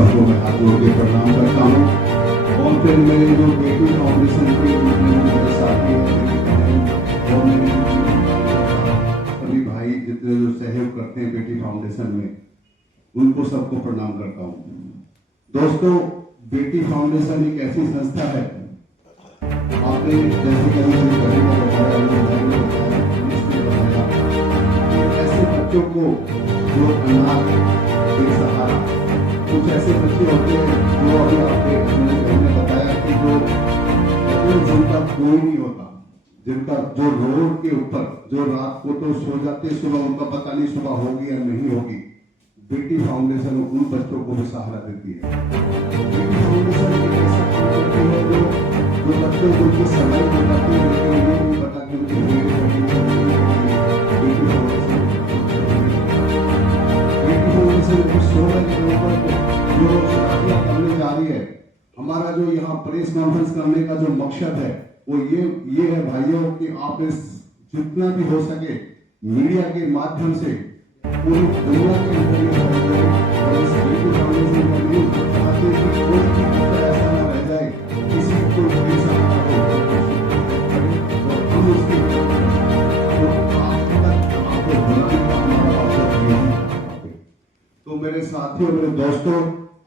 सबको मैं हाथ जोड़ के प्रणाम करता हूँ। और फिर मेरे जो बेटी फाउंडेशन के मेरे साथी हैं और मेरे सभी भाई जितने जो सहयोग करते हैं बेटी फाउंडेशन में, उनको सबको प्रणाम करता हूँ। दोस्तों, बेटी फाउंडेशन एक ऐसी संस्था है, आपने जैसे ऐसे बच्चों को जो अनाथ बेसहारा, कुछ ऐसे बच्चे होते हैं जो अभी आपके मैंने बताया कि जो जिनका कोई नहीं होता, जिनका जो रोड के ऊपर जो रात को तो सो जाते, सुबह उनका पता नहीं सुबह होगी या नहीं होगी। बेटी फाउंडेशन उन बच्चों को भी सहारा देती है। बेटी फाउंडेशन एक ऐसा काम करती है जो बच्चों को उनकी समय बताती है, लेकिन ये नहीं पता कि उनकी बेटी फाउंडेशन कुछ 16 के ऊपर जो शादियां करने जा रही है। हमारा जो यहाँ प्रेस कॉन्फ्रेंस करने का जो मकसद है वो ये है भाइयों कि आप इस जितना भी हो सके मीडिया के माध्यम से पूरी दुनिया के अंदर ये और इस बेटी फाउंडेशन का न्यूज़ चाहते कि कोई भी बच्चा ऐसा ना रह जाए, किसी को कोई बेसहारा हो और हम उसकी तो आप तक आपको बुलाने का हमारा अवसर है। तो मेरे साथियों, मेरे दोस्तों,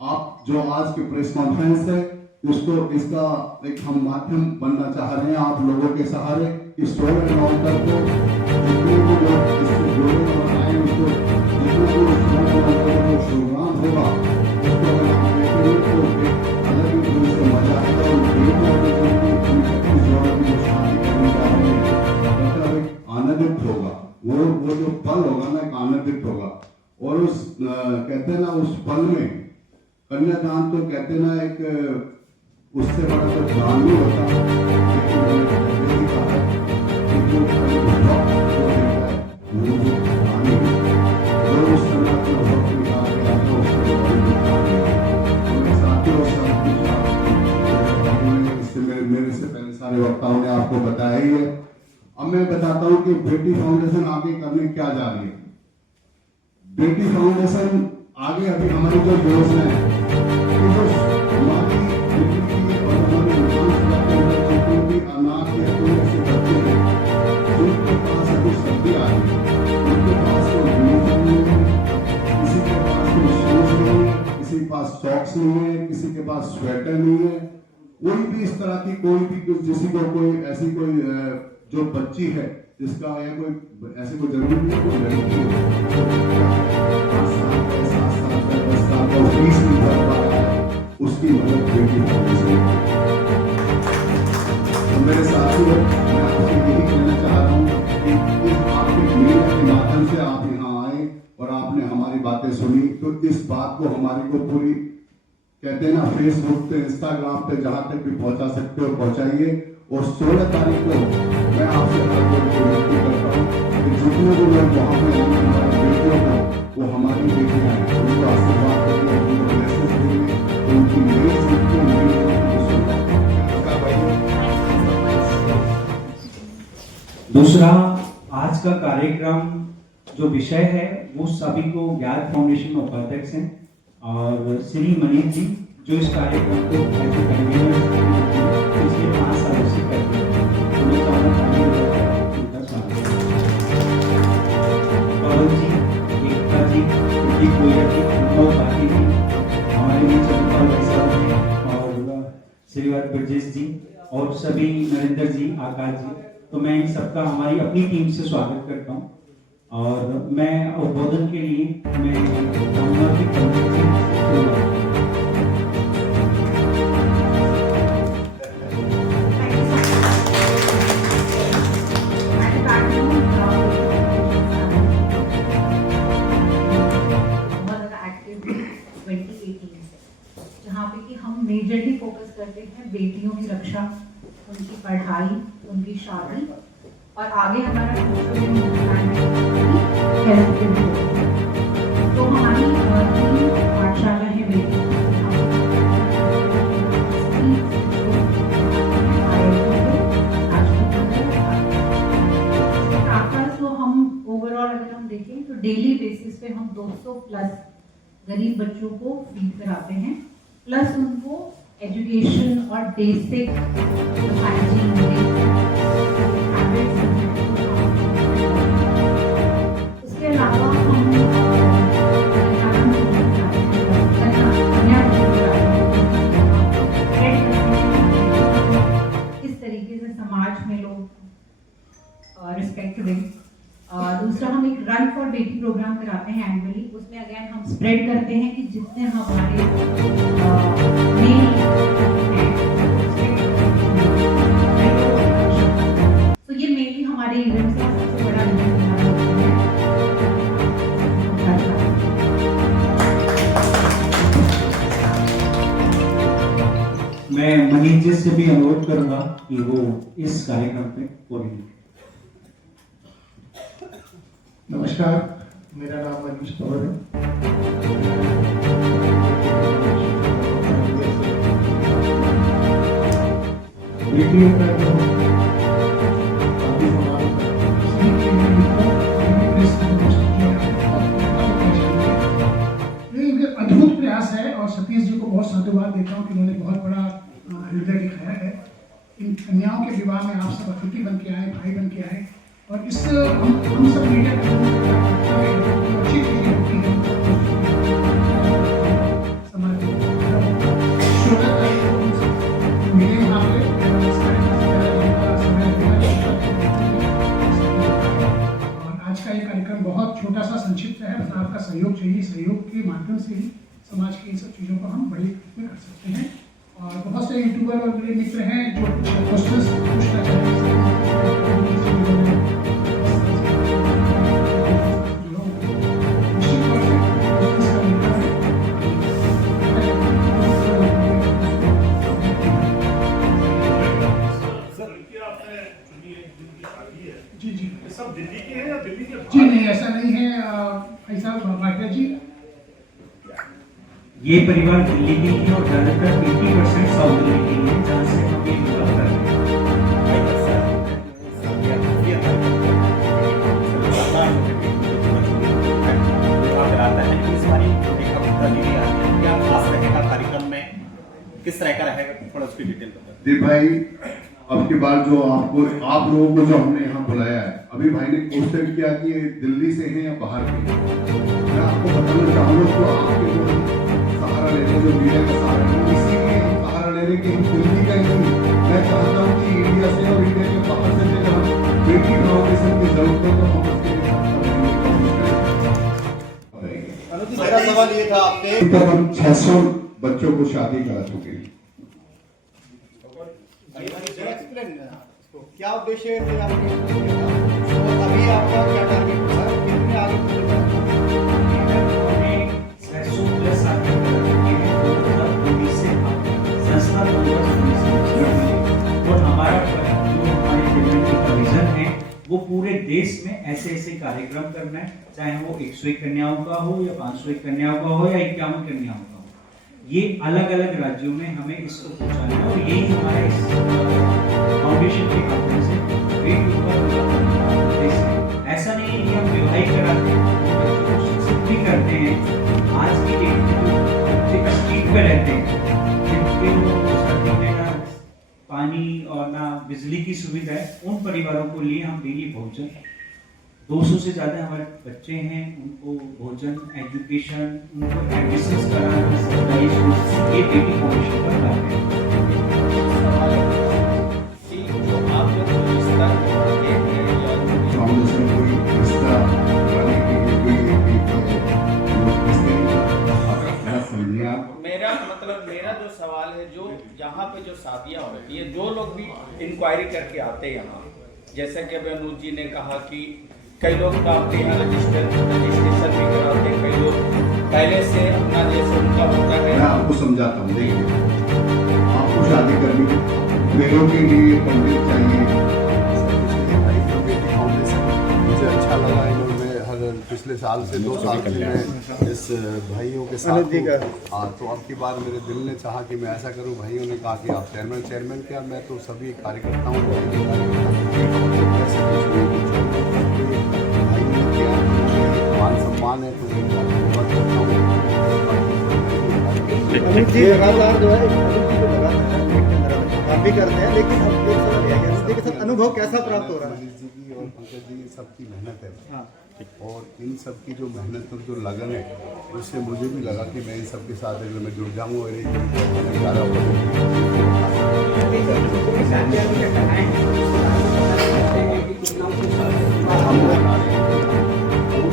आप जो आज की प्रेस कॉन्फ्रेंस है उसको इसका एक हम माध्यम बनना चाह रहे हैं आप लोगों के सहारे कि 16 नवंबर को जितने भी लोग इससे जुड़े और आए उसको जितने भी 16 नवंबर को प्रोग्राम होगा उसको अगर आप देखेंगे तो अलग ही ढंग से मजा आएगा और जो शादी करने जा रहे हैं मतलब एक आनंदित होगा, वो जो पल होगा ना एक आनंदित होगा। और उस कहते हैं ना उस पल में कन्यादान तो कहते हैं ना एक उससे बड़ा तो दान नहीं होता, लेकिन कहा कि जो उस समय अपना वक्त निकाल के आता है मेरे से पहले सारे वक्ताओं ने आपको बताया ही है। अब मैं बताता हूँ कि बेटी फाउंडेशन आगे करने क्या जा रही है। बेटी फाउंडेशन आगे अभी हमारी जो योजना है हमारी अनाथ या कोई ऐसे बच्चे हैं जिनके पास अभी सर्दी आ रही है, उनके पास कोई यूनिफॉर्म नहीं है, किसी के पास कोई शूज नहीं है, किसी के पास सॉक्स नहीं है, किसी के पास स्वेटर नहीं है, कोई भी इस तरह की कोई भी किसी को कोई ऐसी कोई जो बच्ची है जिसका या कोई ऐसी कोई जरूरी नहीं कोई लड़की है फीस नहीं भर पा रहा है, उसकी मदद बेटी फाउंडेशन। मेरे साथियों, मैं आपसे यही कहना चाह रहा हूँ कि इस आपकी मीडिया के माध्यम से आप यहाँ आए और आपने हमारी बातें सुनी, तो इस बात को हमारी को पूरी कहते हैं ना फेसबुक पे इंस्टाग्राम पे जहाँ तक भी पहुँचा सकते हो पहुँचाइए। और 16 तारीख को मैं आपसे विनती करता हूँ कि जितने भी लोग वहाँ पे आएंगे हमारी बेटियों को, वो हमारी बेटियाँ हैं, उनको आशीर्वाद देंगे, उनको मैसेज देंगे, उनकी नई जिंदगी दूसरा, आज का कार्यक्रम जो विषय है वो सभी को ज्ञात फाउंडेशन में उपाध्यक्ष हैं और श्री मनीष जी जो इस कार्यक्रम को ऐसे कन्वीनर पिछले 5 सालों से करते हैं, पवन जी, एकता जी, कोयला जी, बाकी जी, हमारे बीच चंद्रपाल भाई साहब जी और श्रीवाद ब्रजेश जी और सभी नरेंद्र जी, आकाश जी, तो मैं इन सबका हमारी अपनी टीम से स्वागत करता हूँ। और मैं उद्बोधन के लिए मैं चाहूँगा कि जहाँ पे कि हम मेजरली फोकस करते हैं बेटियों की रक्षा, उनकी पढ़ाई, उनकी शादी और आगे हमारा तो हमारी पाठशाला है बेटी आकाश। तो हम ओवरऑल अगर हम देखें तो डेली बेसिस पे हम 200 प्लस गरीब बच्चों को फीड कराते हैं, प्लस उनको एजुकेशन और बेसिक हाइजीन उसके अलावा हम इस तरीके से समाज में लोग रिस्पेक्ट दें। दूसरा हम एक रन फॉर बेटी प्रोग्राम कराते हैं एनुअली, उसमें अगेन हम स्प्रेड करते हैं कि जितने हमारे तो ये मेनली हमारे इवेंट्स का सबसे बड़ा इवेंट मैं मनीष जी से भी अनुरोध करूंगा कि वो इस कार्यक्रम पे बोलेंगे। नमस्कार, मेरा नाम मनीष पवार है। बेटियों का जो अद्भुत प्रयास है और सतीश जी को बहुत साधुवाद देता हूँ कि उन्होंने बहुत बड़ा हृदय दिखाया है। इन कन्याओं के विवाह में आप सब अतिथि बन के आए, भाई बन के आए, और इससे हम सब मीडिया अच्छी चीजें होती हैं समाज में। मिले वहाँ पे और आज का ये कार्यक्रम बहुत छोटा सा संक्षिप्त है, बस आपका सहयोग चाहिए। सहयोग के माध्यम से ही समाज की इन सब चीज़ों को हम बड़ी में कर सकते हैं। और बहुत से यूट्यूबर और मेरे मित्र हैं जो कुछ क्वेश्चंस पूछना चाहेंगे। सब दिल्ली के हैं या दिल्ली के? जी नहीं, ऐसा नहीं है भाई साहब भाटिया जी। ये परिवार दिल्ली के हैं और ज्यादातर 80% साउथ दिल्ली के हैं, जहाँ से हम ये विवाह कर रहे हैं। कार्यक्रम में किस तरह का रहेगा, थोड़ा उसकी डिटेल बताइए। दीप भाई, अब की बार जो आप लोगों को जो हमने यहाँ बुलाया है, अभी भाई ने क्वेश्चन किया कि ये दिल्ली से हैं या बाहर के हैं। मैं आपको बताना चाहूँगा तो आपके जो सहारा लेने, जो मीडिया का सहारा है, इसीलिए हम सहारा लेने की दिल्ली का ही नहीं। मैं चाहता हूँ कि इंडिया से और इंडिया के बाहर से जगह बेटी फाउंडेशन की जरूरत है तो हम उसके मेरा सवाल ये था आपसे, अभी तक हम 600 बच्चों को शादी करा चुके हैं। क्या उद्देश्य थे आपके, तो अभी आपका क्या टारगेट है, कितने आगे और हमारा जो हमारे पेमेंट का विजन है वो पूरे देश में ऐसे ऐसे कार्यक्रम करना है, चाहे वो 101 कन्याओं का हो या 501 कन्याओं का हो या 51 कन्याओं का हो। ये अलग अलग राज्यों में हमें इसको पहुंचाना है और यही हमारा इस फाउंडेशन के माध्यम से ऐसा नहीं है कि हम विवाह कराते हैं, बच्चों को शिक्षित भी करते हैं। आज की डेट में जो बच्चे स्ट्रीट पे रहते हैं, जिनके सर्दी में ना पानी और ना बिजली की सुविधा है, उन परिवारों को लिए हम डेली भोजन 200 से ज़्यादा हमारे बच्चे हैं, उनको भोजन, एजुकेशन, उनको एडमिशंस कराना, सरकारी स्कूल, ये बेटी फाउंडेशन पर कार्य है। फाउंडेशन कोई रिश्ता बनाने के लिए समझिए आप। मेरा जो सवाल है, जो यहाँ पे जो शादियाँ होती है, जो लोग भी इंक्वायरी करके आते हैं यहाँ, जैसे कि अभी अनुज जी ने कहा कि कई लोग आपके यहाँ रजिस्ट्रेशन भी कराते हैं, कई लोग पहले से अपना जैसे उनका होता है। मैं आपको समझाता हूँ, देखिए आपको शादी करनी है, बेरों के लिए पंडित चाहिए। मुझे अच्छा लगा, इन्होंने हर पिछले साल से 2 साल से मैं इस भाइयों के साथ हूँ। हाँ, तो अब की बार मेरे दिल ने चाहा कि मैं ऐसा करूँ। भाइयों ने कहा कि आप चेयरमैन क्या, मैं तो सभी कार्यकर्ताओं को भाई ने किया, मान सम्मान है, तो मैं धन्यवाद करता हूँ। अमित जी लगातार जो है अमित जी को लगातार एक के अंदर काम भी करते हैं, लेकिन अब एक सवाल यह है अमित जी के साथ अनुभव कैसा प्राप्त हो रहा है? मनीष जी की और पंकज जी सबकी मेहनत है हाँ और इन सब की जो मेहनत और जो लगन है उससे मुझे भी लगा कि मैं इन सब के साथ अगर मैं जुड़ जाऊँ और एक हम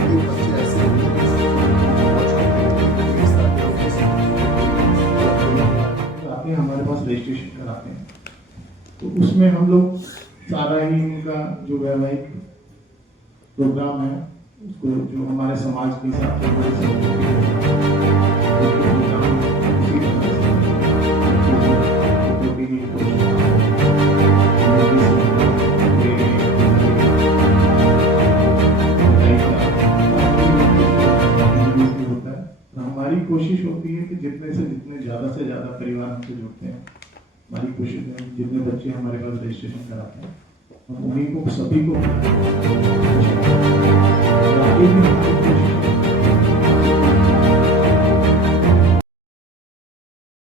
लोग बच्चे ऐसे होंगे आते हैं हमारे पास रजिस्ट्रेशन कराते हैं, तो उसमें हम लोग सारा ही उनका जो वैवाहिक प्रोग्राम है उसको जो हमारे समाज के हिसाब से होता है। हमारी कोशिश होती है कि जितने से ज़्यादा परिवार हमसे जुड़ते हैं, हमारी कोशिश है जितने बच्चे हमारे पास रजिस्ट्रेशन कराते हैं हम उन्हीं को सभी को